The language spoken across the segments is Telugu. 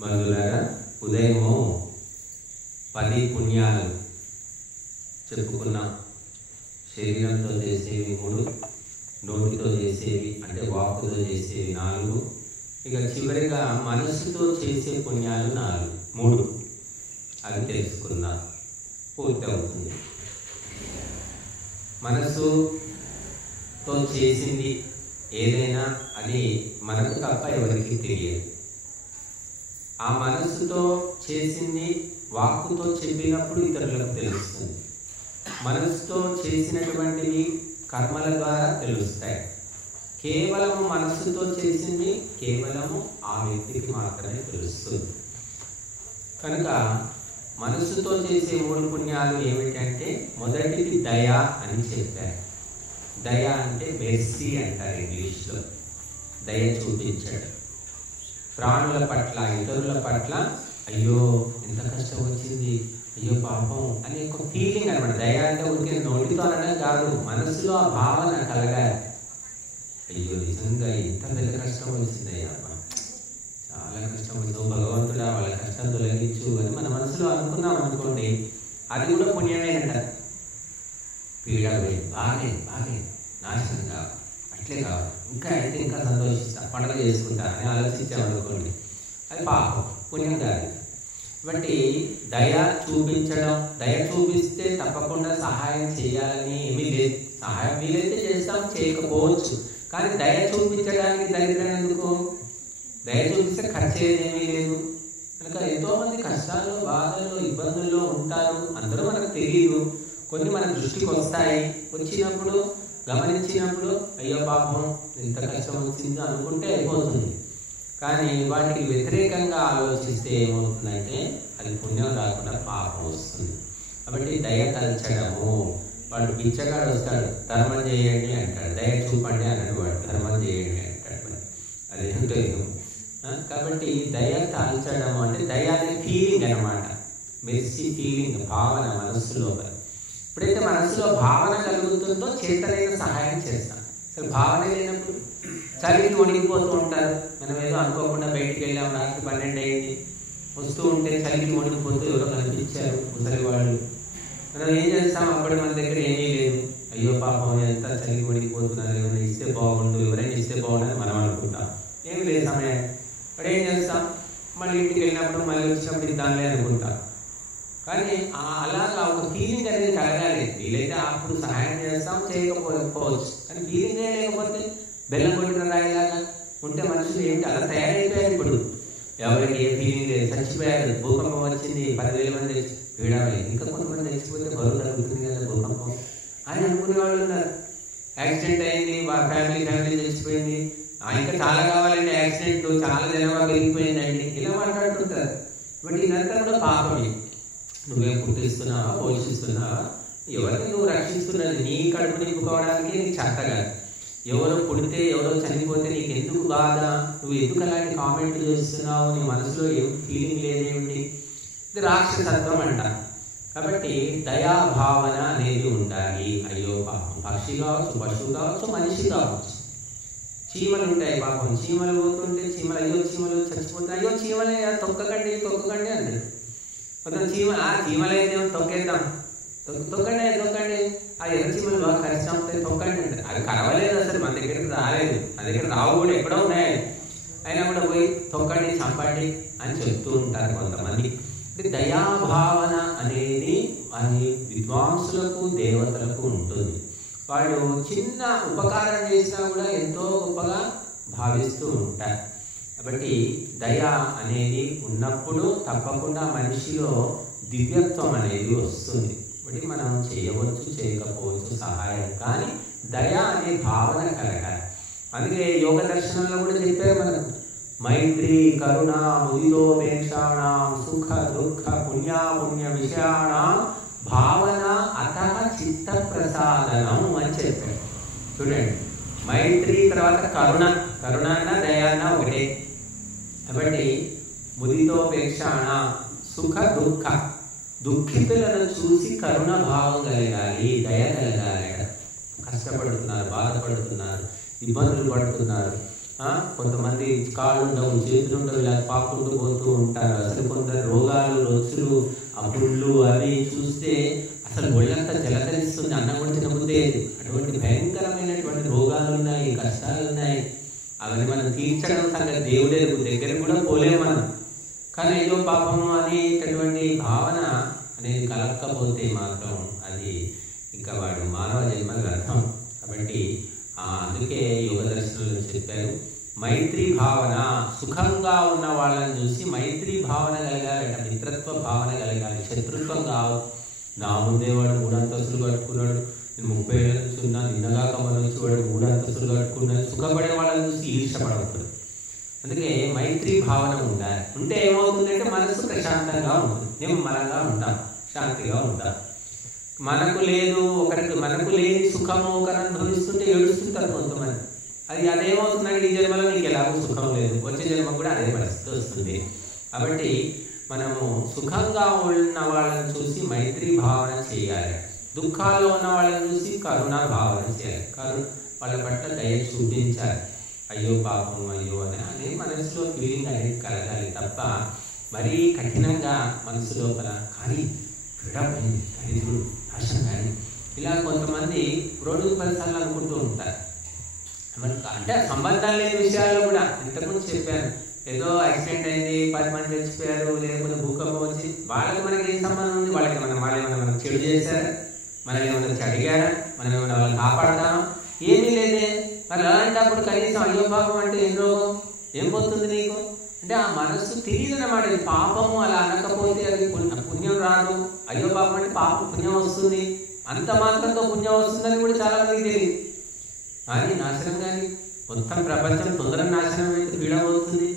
బంధువులారా, ఉదయము 10 పుణ్యాలు చెప్పుకున్నాం. శరీరంతో చేసేవి 3, నోటితో చేసేవి అంటే వాక్కుతో చేసేవి 4, ఇక చివరిగా మనస్సుతో చేసే పుణ్యాలు 3. అవి తెలుసుకుందాం, పూర్తి అవుతుంది. మనస్సుతో చేసింది ఏదైనా అని మనకు తప్ప ఎవరికి తెలియదు. ఆ మనస్సుతో చేసింది వాక్కుతో చెప్పినప్పుడు ఇతరులకు తెలుస్తుంది. మనస్సుతో చేసినటువంటివి కర్మల ద్వారా తెలుస్తాయి. కేవలము మనస్సుతో చేసింది కేవలము ఆ వ్యక్తికి మాత్రమే తెలుస్తుంది. కనుక మనస్సుతో చేసే 3 పుణ్యాలు ఏమిటంటే, మొదటిది దయ అని చెప్పారు. దయ అంటే మెర్సీ అంటారు ఇంగ్లీష్లో. దయ చూపించడం, ప్రాణుల పట్ల, ఇతరుల పట్ల అయ్యో ఎంత కష్టం వచ్చింది, అయ్యో పాపం అనే ఒక ఫీలింగ్ అనమాట. దయ అంటే ఊరికే నోటితో అనడం కాదు, మనసులో ఆ భావన కలగాలి. అయ్యో నిజంగా ఇంత పెద్ద కష్టం వచ్చింది, అయ్యా చాలా కష్టం వచ్చింది, భగవంతుడా వాళ్ళ కష్టం తొలగించు అని మన మనసులో అనుకున్నాం అనుకోండి, అది కూడా పుణ్యమేనంట. పీడ బాగే నాశనం కావాలి, అట్లే కావాలి, ఇంకా అయితే ఇంకా సంతోషిస్తా, పండుగ చేసుకుంటా అని ఆలోచించామనుకోండి, అది పాపం, పుణ్యం కాదు. కాబట్టి దయ చూపించడం, దయ చూపిస్తే తప్పకుండా సహాయం చేయాలని ఏమీ లేదు. సహాయం వీలైతే చేస్తాం, చేయకపోవచ్చు. కానీ దయ చూపించడానికి దరిద్రం ఎందుకు? దయ చూపిస్తే ఖర్చు ఏమీ లేదు. కనుక ఎంతోమంది కష్టాల్లో, బాధల్లో, ఇబ్బందుల్లో ఉంటారు. అందరూ మనకు తెలియదు, కొన్ని మన దృష్టికి వస్తాయి. వచ్చినప్పుడు గమనించినప్పుడు అయ్యో పాపం ఎంత కష్టం వచ్చిందో అనుకుంటే అయిపోతుంది. కానీ వాటికి వ్యతిరేకంగా ఆలోచిస్తే ఏమవుతుందంటే అది పుణ్యం రాకుండా పాపం వస్తుంది. కాబట్టి దయ తలచడము. వాడు బిచ్చగాడు వస్తాడు, ధర్మం చేయండి అంటాడు, దయ చూపండి అన్నాడు, వాడు ధర్మం చేయండి అంటాడు. అదేంటో. కాబట్టి దయ తలచడం అంటే దయ అనే ఫీలింగ్ అనమాట, మెర్సీ ఫీలింగ్, భావన మనస్సులో. ఎప్పుడైతే మనసులో భావన కలుగుతుందో చేతనైన సహాయం చేస్తాం. అసలు భావన లేనప్పుడు చలికి వణికిపోతూ ఉంటారు. మనం ఏదో అనుకోకుండా బయటికి వెళ్ళాము, రాత్రి 12 అయింది, వస్తూ ఉంటే చలికి వణికిపోతూ ఎవరో కనిపించారు ముసలి వాళ్ళు. మనం ఏం చేస్తాం? అప్పుడు మన దగ్గర ఏమీ లేదు, అయ్యో పాపం ఎంత చలికి వణికిపోతున్నారు, ఎవరైనా ఇస్తే బాగుండు, ఎవరైనా ఇస్తే బాగుండని మనం అనుకుంటాం. ఏమి లేదు సమయం. ఇప్పుడు ఏం చేస్తాం? మళ్ళీ ఇంటికి వెళ్ళినప్పుడు మళ్ళీ వచ్చినప్పుడు ఇద్దాంలే అనుకుంటాం. కానీ అలాగా ఒక ఫీలింగ్ అనేది కలగాలి. వీలైతే అప్పుడు సహాయం చేస్తాం, చేయకపోవచ్చు. కానీ ఫీలింగ్ లేకపోతే బెల్లం కొట్టిన రాయిలాగా ఉంటే మనుషులు ఏంటి అలా తయారైపోయారు. ఇప్పుడు ఎవరికి ఏ ఫీలింగ్ లేదు, చచ్చిపోయారు. భూకంపం వచ్చింది, 10,000 మంది పీడాలి, ఇంకా కొంతమంది చచ్చిపోతే బరువు తగ్గుతుంది కదా భూకంపం అని అనుకునే వాళ్ళు ఉన్నారు. యాక్సిడెంట్ అయింది, ఫ్యామిలీ చచ్చిపోయింది, ఇంకా చాలా కావాలండి, యాక్సిడెంట్ చాలా జనాభా పెరిగిపోయిందండి, ఇలా మాట్లాడుతుంటారు. బట్ ఇదంతా కూడా పాపమే. నువ్వేం పుట్టిస్తున్నావా, పోషిస్తున్నావా, ఎవరిని నువ్వు రక్షిస్తున్నది నీ కడుపు నింపుకోవడానికి నీకు చేతగా. ఎవరో పుడితే ఎవరో చనిపోతే నీకు ఎందుకు బాధ, నువ్వు ఎందుకు అలాంటి కామెంట్ చేస్తున్నావు, నీ మనసులో ఏం ఫీలింగ్ లేదేమిటి? ఇది రాక్షసత్వం అంట. కాబట్టి దయాభావన అనేది ఉండాలి. అయ్యో పాపం, పక్షి కావచ్చు, పశువు కావచ్చు, మనిషి కావచ్చు. చీమలు ఉంటాయి పాపం, చీమలు పోతుంటే చీమలు అయ్యో చీమలు చచ్చిపోతాయి, అయ్యో చీమలే తొక్కకండి అన్నాడు. కొంత చీమలైతే తొక్కేద్దాం, తొక్కండి, ఆ ఎర్ర చీమలు బాగా కష్టం అవుతాయి, తొక్కండి అంటే అది కరవలేదు, అసలు మన దగ్గరికి రాలేదు, మన దగ్గర రావు కూడా ఎక్కడో ఉన్నాయి, అయినా కూడా పోయి తొక్కండి, చంపండి అని చెప్తూ ఉంటారు కొంతమంది. దయాభావన అనేది అది విద్వాంసులకు, దేవతలకు ఉంటుంది. వాళ్ళు చిన్న ఉపకారం చేసినా కూడా ఎంతో గొప్పగా భావిస్తూ ఉంటారు. కాబట్టి దయ అనేది ఉన్నప్పుడు తప్పకుండా మనిషిలో దివ్యత్వం అనేది వస్తుంది. కాబట్టి మనం చేయవచ్చు, చేయకపోవచ్చు సహాయం, కానీ దయ అనే భావన కలగాలి. అందుకే యోగ దర్శనంలో కూడా చెప్పారు మనకు, మైత్రి కరుణ ముదితోపేక్షాణం సుఖ దుఃఖ పుణ్యాపుణ్య విషయాణం భావన అతః చిత్త ప్రసాదనం అని చెప్పారు. చూడండి, మైత్రి తర్వాత కరుణ అన్న దయ అన్న ఒకటే. కాబట్టి ముదితోపేక్షాణ సుఖ దుఃఖ, దుఃఖితులను చూసి కరుణ భావం కలగాలి, దయ కలగాలి. కష్టపడుతున్నారు, బాధపడుతున్నారు, ఇబ్బందులు పడుతున్నారు, కొంతమంది కాళ్ళు ఉండవు, చేతులు ఉండవు, ఇలా పాకుంటూ పోతూ ఉంటారు. అసలు కొందరు రోగాలు, రొచ్చులు, అప్పుళ్ళు అవి చూస్తే అసలు ఒళ్ళంతా జలధరిస్తుంది, అన్నం కూడా తినబుద్దే. అటువంటి భయంకరమైనటువంటి రోగాలు ఉన్నాయి, కష్టాలు ఉన్నాయి. అవన్నీ మనం తీర్చడం సంగతి దేవుడే దగ్గర కూడా పోలేము మనం. కానీ అయ్యో పాపము అనేటటువంటి భావన అనేది కలగకపోతే మాత్రం అది ఇంకా వాడు మానవ జన్మ వ్యర్థం. కాబట్టి అందుకే యోగ దర్శనంలో చెప్పారు, మైత్రి భావన. సుఖంగా ఉన్న వాళ్ళని చూసి మైత్రి భావన కలగాలి, మిత్రత్వ భావన కలగాలి. శత్రుత్వం కావు. నా ముందే వాడు 3 అంతస్తులు కట్టుకున్నాడు, నేను 30 ఏళ్ళ నుంచి ఉన్నా, నిన్నగా కమ్మ నుంచి వాడు 3 అంతస్తులు కట్టుకున్నాడు. సుఖపడే వాళ్ళని చూసి ఈర్షపడకూడదు. అందుకే మైత్రి భావన ఉండాలి. ఉంటే ఏమవుతుందంటే మనసు ప్రశాంతంగా ఉంటుంది, నిమ్మలంగా ఉంటాం, శాంతిగా ఉంటాం. మనకు లేదు ఒకరికి, మనకు లేని సుఖము ఒకరు అనుభవిస్తుంటే ఏడుస్తుంటారు కొంతమంది. అదేమవుతుందంటే ఈ జన్మలో నీకు ఎలాగో సుఖం లేదు, వచ్చే జన్మ కూడా అదే పరిస్థితి వస్తుంది. కాబట్టి మనము సుఖంగా ఉన్న వాళ్ళని చూసి మైత్రి భావన చేయాలి. దుఃఖాల్లో ఉన్న వాళ్ళని చూసి కరుణా భావన చేయాలి. వాళ్ళ పట్ల దయ చూపించాలి. అయ్యో పాపం, అయ్యో అని మనసులో ఫీలింగ్ అనేది కలగాలి తప్ప మరీ కఠినంగా మనసు లోపల కానీ దరిద్రుడు, నాశనం కానీ ఇలా కొంతమంది రోడ్డు పరిసరాలు అనుకుంటూ ఉంటారు. అంటే సంబంధం లేని విషయాల్లో కూడా ఇంతకుముందు చెప్పాను, ఏదో యాక్సిడెంట్ అయింది, 10 మంది చచ్చిపోయారు, లేకపోతే భూకంపం వచ్చి వాళ్ళకి మనకి ఏం సంబంధం ఉంది? వాళ్ళు ఏమైనా మనకు చెడు చేశారా? మనం ఏమైనా అడిగారా? మనం ఏమైనా వాళ్ళని కాపాడతామా? ఏమీ లేదే. మరి అలాంటప్పుడు కనీసం అయ్యో పాపం అంటే ఏం రోగం, ఏం పోతుంది నీకు అంటే ఆ మనస్సు తెలియదన్నమాట. పాపము అలా అనకపోతే అది పుణ్యం రాదు. అయ్యో పాపం అంటే పాపం పుణ్యం వస్తుంది, అంత మాత్రంతో పుణ్యం వస్తుందని కూడా చాలా మందికి తెలియదు. కానీ నాశనం కానీ మొత్తం ప్రపంచం తొందరగా నాశనం అయితే పీడ అవుతుంది.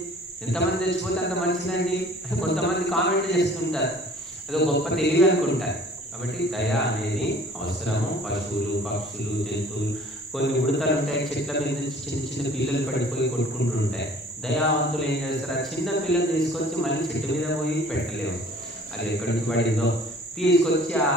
ఎంతమంది చచ్చిపోతే అంత మంచిదండి అని కొంతమంది కామెంట్ చేస్తుంటారు. అది గొప్ప తెలివి అనుకుంటారు. కాబట్టి దయ అనేది అవసరము. పశువులు, పక్షులు, జంతువులు, కొన్ని ఉడతలు ఉంటాయి, చెట్ల మీద నుంచి చిన్న చిన్న పిల్లలు పడిపోయి కొట్టుకుంటూ ఉంటాయి. దయావంతులు ఏం చేస్తారు, ఆ చిన్న పిల్లలు తీసుకొచ్చి మళ్ళీ చెట్టు మీద పోయి పెట్టలేము. అది ఎక్కడి నుంచి పడిందో తీసుకొచ్చి ఆ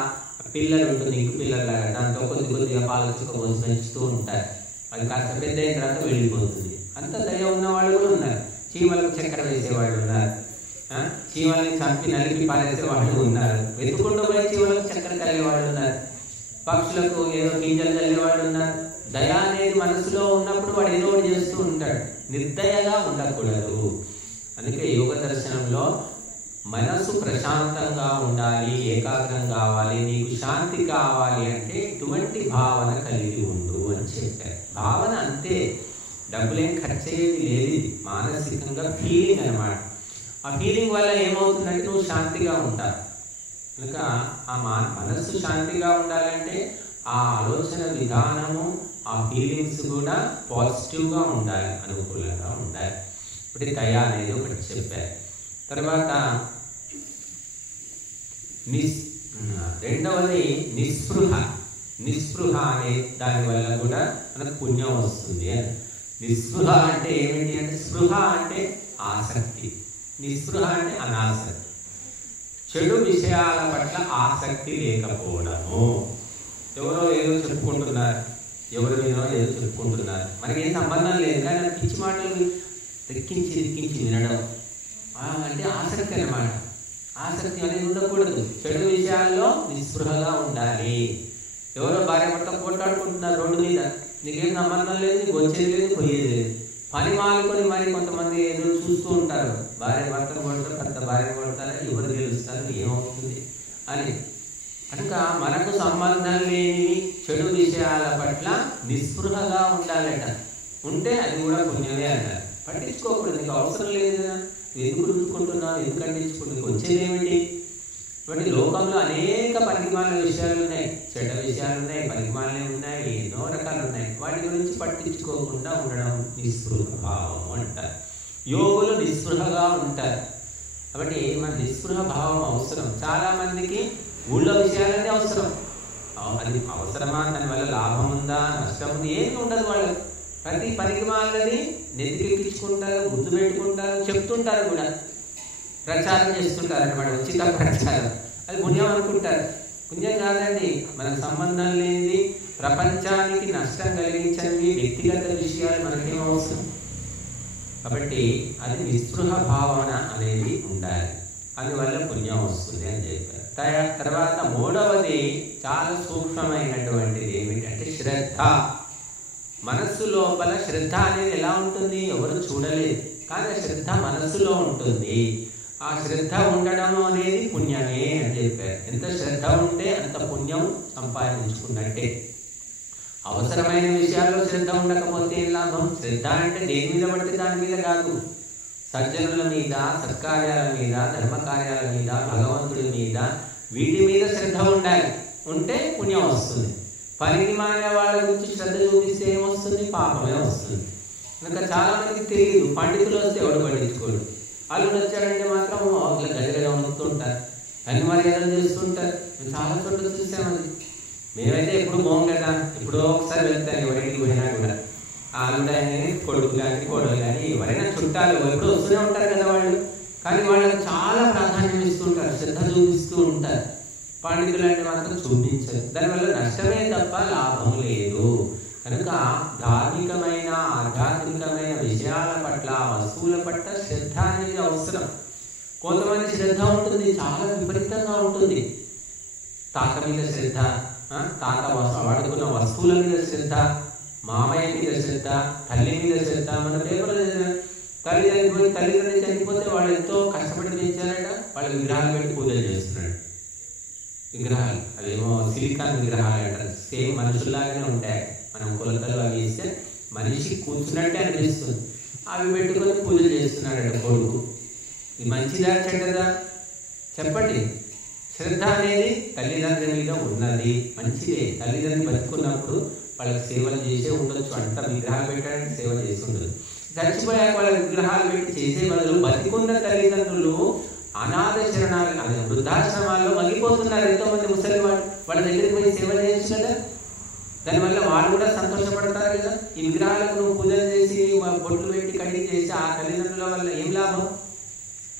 పిల్లలు ఉంటుంది, ఇంక పిల్లలాగా దాంతో కొద్దిగా పాలచుక పోసి పెంచుతూ ఉంటారు. అది కాస్త పెద్ద అయిన తర్వాత వెళ్ళిపోతుంది. అంత దయ ఉన్న వాళ్ళు కూడా ఉన్నారు. చీమలకు చక్కెర వేసేవాళ్ళు ఉన్నారు, చీమల్ని చంపి నలిపి పారేసే వాళ్ళు ఉన్నారు, వెతుకుంటూ పోయి చీమలకు చక్కెర కలిగేవాళ్ళు ఉన్నారు, పక్షులకు ఏదో గింజలు చల్లేవాళ్ళు ఉన్నారు. దయ అనేది మనసులో ఉన్నప్పుడు వాడు ఏదో ఒకటి చేస్తూ ఉంటాడు. నిర్దయగా ఉండకూడదు. అందుకే యోగ దర్శనంలో మనసు ప్రశాంతంగా ఉండాలి, ఏకాగ్రం కావాలి, నీకు శాంతి కావాలి అంటే ఇటువంటి భావన కలిగి ఉండు అని చెప్పారు. భావన అంతే, డబ్బులేం ఖర్చు అయ్యేది లేదు. ఇది మానసికంగా ఫీలింగ్ అనమాట. ఆ ఫీలింగ్ వల్ల ఏమవుతుందంటే నువ్వు శాంతిగా ఉంటావు. కనుక ఆ మనస్సు శాంతిగా ఉండాలంటే ఆ ఆలోచన విధానము, ఆ ఫీలింగ్స్ కూడా పాజిటివ్గా ఉండాలి, అనుకూలంగా ఉండాలి. ఇప్పుడు దయ అనేది ఒకటి చెప్పారు. తర్వాత రెండవది నిస్పృహ. నిస్పృహ అనే దాని వల్ల కూడా మనకు పుణ్యం వస్తుంది అని. నిస్పృహ అంటే ఏమిటి అంటే, స్పృహ అంటే ఆసక్తి, నిస్పృహ అంటే అనాసక్తి. చెడు విషయాల పట్ల ఆసక్తి లేకపోవడము. ఎవరో ఏదో చెప్పుకుంటున్నారు, ఎవరి మీద ఏదో చెప్పుకుంటున్నారు, మనకేం సంబంధం లేదు, కానీ పిచ్చి మాటలు రెక్కించి వినడం అంటే ఆసక్తి అన్నమాట. ఆసక్తి అనేది ఉండకూడదు. చెడు విషయాల్లో నిస్పృహగా ఉండాలి. ఎవరో భార్య భర్త పోట్లాడుకుంటున్నారు రోడ్డు మీద, నీకేం సంబంధం లేదు, నీకు వచ్చేది లేదు, పోయేది లేదు. పని మానుకొని మరి కొంతమంది ఎదురు చూస్తూ ఉంటారు, భార్య భర్తను కొడతారు, భర్త భార్య కొడతారు, ఎవరు గెలుస్తారు, ఏమవుతుంది అని. కనుక మనకు సంబంధం లేని చెడు విషయాల పట్ల నిస్పృహగా ఉండాలట. ఉంటే అది కూడా పుణ్యమే అన్నారు. పట్టించుకోకూడదు, నీకు అవసరం లేదు కదా, ఎందుకు రుద్దుకుంటున్నావు, ఎందుకు ఖండించుకుంటున్నావు, వచ్చేది ఏమిటి? కాబట్టి లోకంలో అనేక పనికిమాల విషయాలు ఉన్నాయి, చెడ్డ విషయాలు ఉన్నాయి, పనికిమాలనే ఉన్నాయి, ఎన్నో రకాలు ఉన్నాయి. వాటి గురించి పట్టించుకోకుండా ఉండడం నిస్పృహ భావం అంటారు. యోగులు నిస్పృహగా ఉంటారు. కాబట్టి మన నిస్పృహ భావం అవసరం. చాలా మందికి ఊళ్ళో విషయాలన్నీ అవసరం. అది అవసరమా, దానివల్ల లాభం ఉందా, నష్టం ఉంది, ఏమి ఉండదు. వాళ్ళు ప్రతి పనికిమాలని నెత్తికెక్కించుకుంటారు, గుర్తు పెట్టుకుంటారు, చెప్తుంటారు కూడా, ప్రచారం చేస్తుంటారు అన్నమాట, ఉచిత ప్రచారం. అది పుణ్యం అనుకుంటారు. పుణ్యం కాదండి. మనకు సంబంధం లేనిది, ప్రపంచానికి నష్టం కలిగించనివి వ్యక్తిగత విషయాలు మనకేం అవసరం? కాబట్టి అది నిస్పృహ భావన అనేది ఉండాలి, అందువల్ల పుణ్యం వస్తుంది అని చెప్పారు. తర్వాత మూడవది చాలా సూక్ష్మమైనటువంటిది ఏమిటంటే శ్రద్ధ. మనస్సు లోపల శ్రద్ధ అనేది ఎలా ఉంటుంది, ఎవరు చూడలేదు, కానీ ఆ శ్రద్ధ మనస్సులో ఉంటుంది. ఆ శ్రద్ధ ఉండడం అనేది పుణ్యమే అని చెప్పారు. ఎంత శ్రద్ధ ఉంటే అంత పుణ్యం సంపాదించుకున్నట్టే. అవసరమైన విషయాల్లో శ్రద్ధ ఉండకపోతే ఏం లాభం? శ్రద్ధ అంటే దేని మీద పడితే దాని మీద కాదు, సజ్జనుల మీద, సత్కార్యాల మీద, ధర్మకార్యాల మీద, భగవంతుడి మీద, వీటి మీద శ్రద్ధ ఉండాలి. ఉంటే పుణ్యం వస్తుంది. పనికి మానే వాళ్ళ గురించి శ్రద్ధ చూపిస్తే ఏమొస్తుంది? పాపమే వస్తుంది. కనుక చాలా మందికి తెలియదు. పండితులు వస్తే ఎవడు పట్టించుకోడు. వాళ్ళు వచ్చారంటే మాత్రం ఇట్లా గజగజ వణుకుతుంటారు, అన్ని మర్యాదలు చేస్తుంటారు. మేము చాలా చోట్ల చూసామండి. మేమైతే ఎప్పుడు పోం కదా, ఎప్పుడో ఒకసారి వెళ్తాను ఎవరికి పోయినా కూడా. ఆవిడ కొడుకు కానీ కోడలు కానీ ఎవరైనా చుట్టాలు ఎప్పుడు వస్తూనే ఉంటారు కదా వాళ్ళు. కానీ వాళ్ళకి చాలా ప్రాధాన్యం ఇస్తుంటారు, శ్రద్ధ చూపిస్తూ ఉంటారు. పండితులు అంటే మాత్రం చూపించరు. దానివల్ల నష్టమే తప్ప లాభం లేదు. కనుక ధార్మికమైన ఆధ్యాత్మికమైన విషయాల పట్ల, వస్తువుల పట్ల శ్రద్ధ అనేది అవసరం. కొంతమంది శ్రద్ధ ఉంటుంది, చాలా విపరీతంగా ఉంటుంది. తాత మీద శ్రద్ధ, తాత వాడుకున్న వస్తువుల మీద శ్రద్ధ, మామయ్య మీద శ్రద్ధ, తల్లి మీద శ్రద్ధ. మన పేపర్లో తల్లిదండ్రులు చనిపోతే వాళ్ళు ఎంతో కష్టపడి పెంచారట, వాళ్ళ విగ్రహాలు పెట్టి పూజలు చేస్తున్నాడు. విగ్రహాలు అవేమో సిలికాన్ విగ్రహాలు అంటారు, సేమ్ మనుషుల్లాగానే ఉంటాయి. మనం కొలతలు అవి ఇస్తే మనిషి కూర్చున్నట్టే అనిపిస్తుంది. అవి పెట్టుకొని పూజలు చేస్తున్నాడట కొడుకు. ఇది మంచిదా చెడ్డదా చెప్పండి? శ్రద్ధ అనేది తల్లిదండ్రుల మీద ఉన్నది, మంచిదే. తల్లిదండ్రులు బతుకున్నప్పుడు వాళ్ళకి సేవలు చేసే ఉండొచ్చు, అంత విగ్రహాలు పెట్టడానికి సేవ చేసి ఉండదు. చచ్చిపోయాక వాళ్ళ విగ్రహాలు పెట్టి చేసే బదులు బతికున్న తల్లిదండ్రులు అనాథ శరణాలు, అదే వృద్ధాశ్రమాల్లో మగిపోతున్నారు ఎంతోమంది ముసలి వాళ్ళు. వాళ్ళ దగ్గరికి పోయి సేవ చేయొచ్చు కదా. దానివల్ల వాళ్ళు కూడా సంతోషపడతారు కదా. ఈ విగ్రహాలకు నువ్వు పూజలు చేసి బొట్లు పెట్టి కడిగి చేసి ఆ తల్లిదండ్రుల వల్ల ఏం లాభం?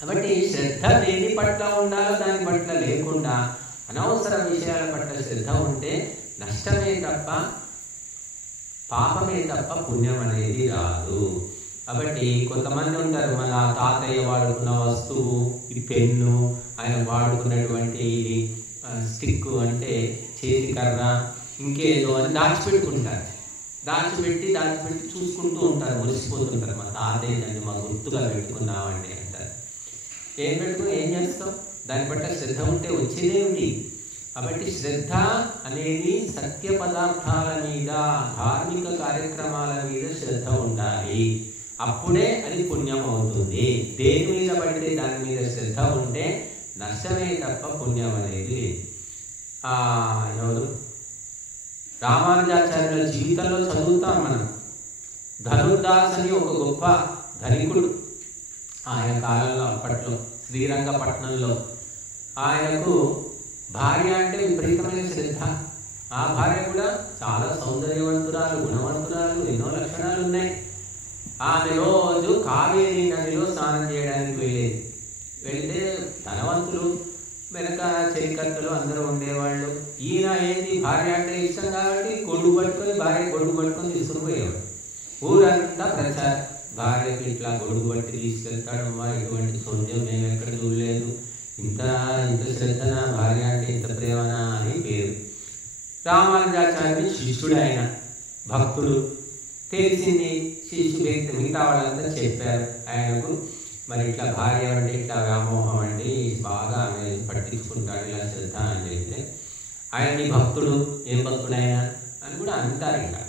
కాబట్టి శ్రద్ధ దేని పట్ల ఉండాలో దాని పట్ల లేకుండా అనవసర విషయాల పట్ల శ్రద్ధ ఉంటే నష్టమే తప్ప, పాపమే తప్ప పుణ్యం అనేది రాదు. కాబట్టి కొంతమంది ఉంటారు, మన తాతయ్య వాడుకున్న వస్తువు, ఈ పెన్ను, ఆయన వాడుకున్నటువంటి ఇది స్టిక్ అంటే చేతి కర్ర, ఇంకేదో అని దాచిపెట్టుకుంటారు. దాచిపెట్టి చూసుకుంటూ ఉంటారు, మురిసిపోతుంటారు. మా తాతయ్య నన్ను మా గుర్తుగా పెట్టుకున్నామండి అంటారు. ఏం పెట్టుకుని ఏం చేస్తాం? దాని పట్ల శ్రద్ధ ఉంటే వచ్చేదేమిటి? కాబట్టి శ్రద్ధ అనేది సత్య పదార్థాల మీద, ధార్మిక కార్యక్రమాల మీద శ్రద్ధ ఉండాలి. అప్పుడే అది పుణ్యం అవుతుంది. దేని మీద పడితే దాని మీద శ్రద్ధ ఉంటే నష్టమే తప్ప పుణ్యం అనేది లేదు. ఎవరు? రామానుజాచార్యుల జీవితంలో చదువుతాం మనం. ధనుర్దాస్ అని ఒక గొప్ప ధనికుడు ఆయన కాలంలో, అప్పట్లో శ్రీరంగపట్నంలో. ఆయనకు భార్య అంటే విపరీతమైన శ్రద్ధ. ఆ భార్య కూడా చాలా సౌందర్యవంతురాలు, గుణవంతురాలు, ఎన్నో లక్షణాలు ఉన్నాయి. ఆమె రోజు కావేరీ నదిలో స్నానం చేయడానికి వెళ్ళేది. వెళ్తే ధనవంతులు, వెనక చెలికత్తలు అందరూ ఉండేవాళ్ళు. ఈయన ఏంటి, భార్య అంటే ఇష్టం కాబట్టి గొడుగు పట్టుకొని, భార్య గొడుగు పట్టుకొని తీసుకుని పోయేవాడు. ఊరంతా ప్రచారం, భార్యకి ఇట్లా గొడుగు పట్టి తీసుకెళ్తాడమ్మా, ఇటువంటి సౌందర్యం మేము ఎక్కడ చూడలేదు, ఇంత శ్రద్ధనా, భార్య అంటే ఇంత ప్రేమనా అని పేరు. రామానుజాచార్యుని శిష్యుడు ఆయన, భక్తుడు. తెలిసింది, శిష్యుడు మిగతా వాళ్ళంతా చెప్పారు ఆయనకు. మరి ఇట్లా భార్య అంటే ఇట్లా వ్యామోహం అండి, బాగా ఆమె పట్టించుకుంటాడు, ఇలా శ్రద్ధ అని చెప్తే ఆయన నీ భక్తుడు, ఏం భక్తుడు ఆయన అని కూడా అంటారు. ఇంకా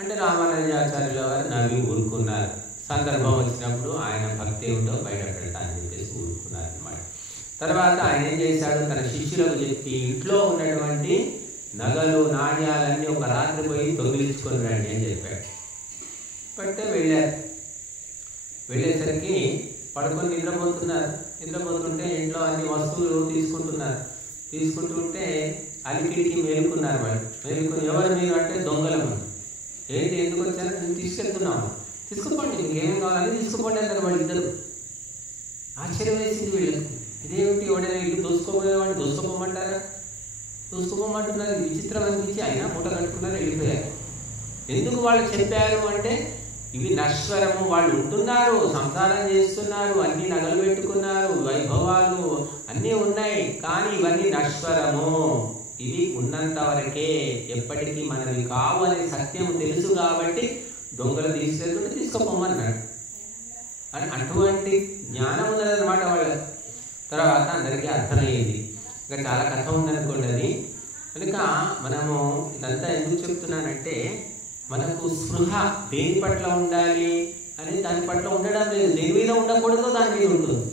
అంటే రామానుజాచార్యుల వారు నవ్వి ఊరుకున్నారు. సందర్భం వచ్చినప్పుడు ఆయన భక్తి ఏమిటో బయట పెడతా అని చెప్పేసి ఊరుకున్నారు అన్నమాట. తర్వాత ఆయన ఏం చేశాడు, తన శిష్యులకు చెప్పి ఇంట్లో ఉన్నటువంటి నగలు, నాణ్యాలన్నీ ఒక రాత్రి పోయి దొంగిలించుకొని రండి అని చెప్పాడు. పడితే వెళ్ళారు. వెళ్ళేసరికి పడుకొని నిద్రపోతుంటే ఇంట్లో అన్ని వస్తువులు తీసుకుంటుంటే అలికిడికి మేలుకున్నారు వాళ్ళు. మేలుకొని ఎవరు మీరు అంటే దొంగలము. ఏంటి, ఎందుకు వచ్చారు? నేను తీసుకెళ్తున్నాము, తీసుకుపోండి, మీకు ఏమేమి కావాలని తీసుకుపోండి అన్నారు వాళ్ళు ఇద్దరు. ఆశ్చర్యం వేసింది వీళ్ళకి. ఇదేమిటి, ఎవడైనా ఇల్లు దోసుకోపోయేవాడిని దోసుకోపోమంటారా? దోసుకోపోమంటున్నారు. విచిత్రం అనిపించి అయినా మూట కట్టుకున్నారు, వెళ్ళిపోయారు. ఎందుకు వాళ్ళు చెప్పారు అంటే ఇవి నశ్వరము. వాళ్ళు ఉంటున్నారు, సంసారం చేస్తున్నారు, అన్ని నగలు పెట్టుకున్నారు, వైభవాలు అన్నీ ఉన్నాయి, కానీ ఇవన్నీ నశ్వరము. ఇవి ఉన్నంత వరకే, ఎప్పటికీ మనవి కావు అనే సత్యం తెలుసు కాబట్టి దొంగలు తీసుకెళ్తుంటే తీసుకుపోమన్నాడు. అని అటువంటి జ్ఞానం ఉన్నదన్నమాట వాళ్ళ. తర్వాత అందరికీ అర్థమయ్యేది. ఇంకా చాలా కథ ఉందనుకోండి అది. కనుక మనము ఇదంతా ఎందుకు చెప్తున్నానంటే, మనకు స్పృహ దేని పట్ల ఉండాలి అని దాని పట్ల ఉండడం లేదు. దేని మీద ఉండకూడదు దాని మీద ఉంటుంది.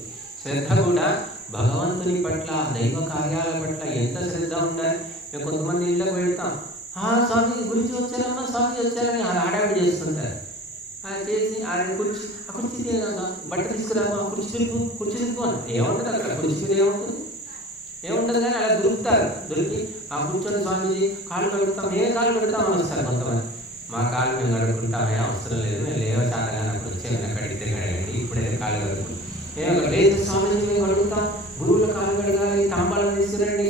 శ్రద్ధ కూడా భగవంతుని పట్ల, దైవ కార్యాల పట్ల ఎంత శ్రద్ధ ఉండాలి. మేము కొంతమంది ఇళ్ళకు వెళ్తాం, స్వామి గురించి వచ్చారమ్మా, స్వామి వచ్చారని హడావిడి చేస్తుంటారు. చేసి కుర్చీ బట్ట తీసుకురామా, కుర్చీ తిరుపు అని ఏముంటుంది అక్కడ. కుర్చీ మీద ఏముంటుంది కానీ అలా దొరుకుతారు. దొరికి కూర్చొని స్వామీజీ కాళ్ళు కడుగుతాం, ఏ కాళ్ళు కడుగుతామని వస్తారు కొంతమంది. మా కాళ్ళు మేము కడుక్కుంటామే, అవసరం లేదు, మేము లేవ చాలగా నాకు వచ్చేమైనా కడిగితే కడగండి, ఇప్పుడే కాళ్ళు కడుక్కుంటాం. మేము లేదు స్వామీజీ మేము కడుగుతాం, గురువుల కాళ్ళు కడగాలి, తాంబాలను తీసుకురండి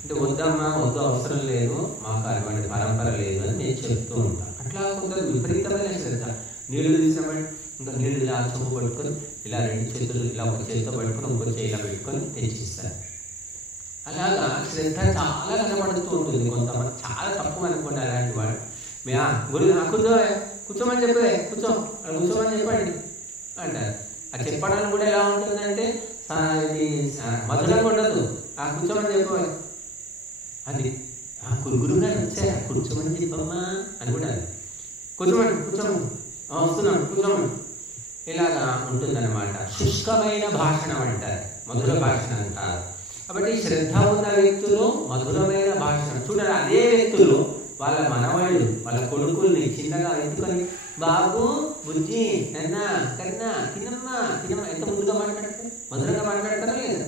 అంటే వద్దమ్మా, వద్దు, అవసరం లేదు, మాకు అటువంటి పరంపర లేదు అని నేను చెప్తూ ఉంటాను. అట్లా కొందరు విపరీతమైన శ్రద్ధ. నీళ్లు తీసామంటే ఇంకా నీళ్లు ఇలా చెంపు పట్టుకొని ఇలా రెండు చేతులు ఇలా ఒక చేతితో పట్టుకొని ఇంకో చేయి ఇలా పెట్టుకొని తెచ్చిస్తారు. అలాగా శ్రద్ధ చాలా కనబడుతూ ఉంటుంది. కొంతమంది చాలా తక్కువ అనుకోండి అలాంటి వాడు. గురు కూర్చోమని చెప్పే, కూర్చోమని చెప్పండి అంటారు. ఆ చెప్పడానికి కూడా ఎలా ఉంటుందంటే ఇది మధురంగా ఉండదు. కూర్చోమని చెప్పవాలి. అది గురుగారు వచ్చారా, కూర్చోమని చెప్పమ్మా అని కూడా కూర్చోమని వస్తున్నాం కూర్చోమని ఇలాగా ఉంటుందన్నమాట. శుష్కమైన భాషణం అంటారు, మధుర భాషణ అంటారు. కాబట్టి శ్రద్ధ ఉన్న వ్యక్తులు మధురమైన భాషణం. చూడండి, అదే వ్యక్తులు వాళ్ళ మనవాళ్ళు, వాళ్ళ కొడుకుల్ని చిన్నగా ఎత్తుకొని బాబు, బుజ్జి, నన్న, కన్నా, తినమ్మా ఎంత ముందుగా మాట్లాడతారు, మధురంగా మాట్లాడతారా లేదా?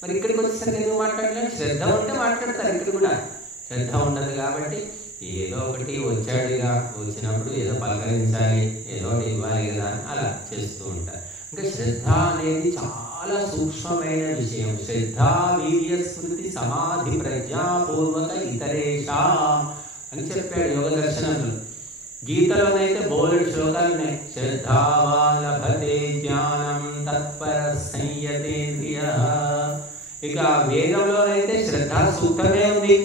మరి ఇక్కడికి వచ్చేసరికి ఎందుకు మాట్లాడలేదు? శ్రద్ధ ఉంటే మాట్లాడతారు. ఇక్కడ కూడా శ్రద్ధ ఉండదు కాబట్టి ఏదో ఒకటి వచ్చాడుగా, వచ్చినప్పుడు ఏదో పలకరించాలి, ఏదో ఒకటి ఇవ్వాలి కదా అని అలా చేస్తూ ఉంటారు. ఇంకా శ్రద్ధ అనేది చాలా సూక్ష్మమైన విషయం. శ్రద్ధ వీర్య స్మృతి సమాధి ప్రజ్ఞాపూర్వక ఇతరేషా అని చెప్పాడు యోగ దర్శనంలో. గీతలోనైతే బోలెడు శ్లోకాలు ఉన్నాయి. శ్రద్ధావాన్ లభతే జ్ఞానం తత్పర సంయతేంద్రియ. ఇక వేదంలోనైతే శ్రద్ధా సూక్తమే ఉంది.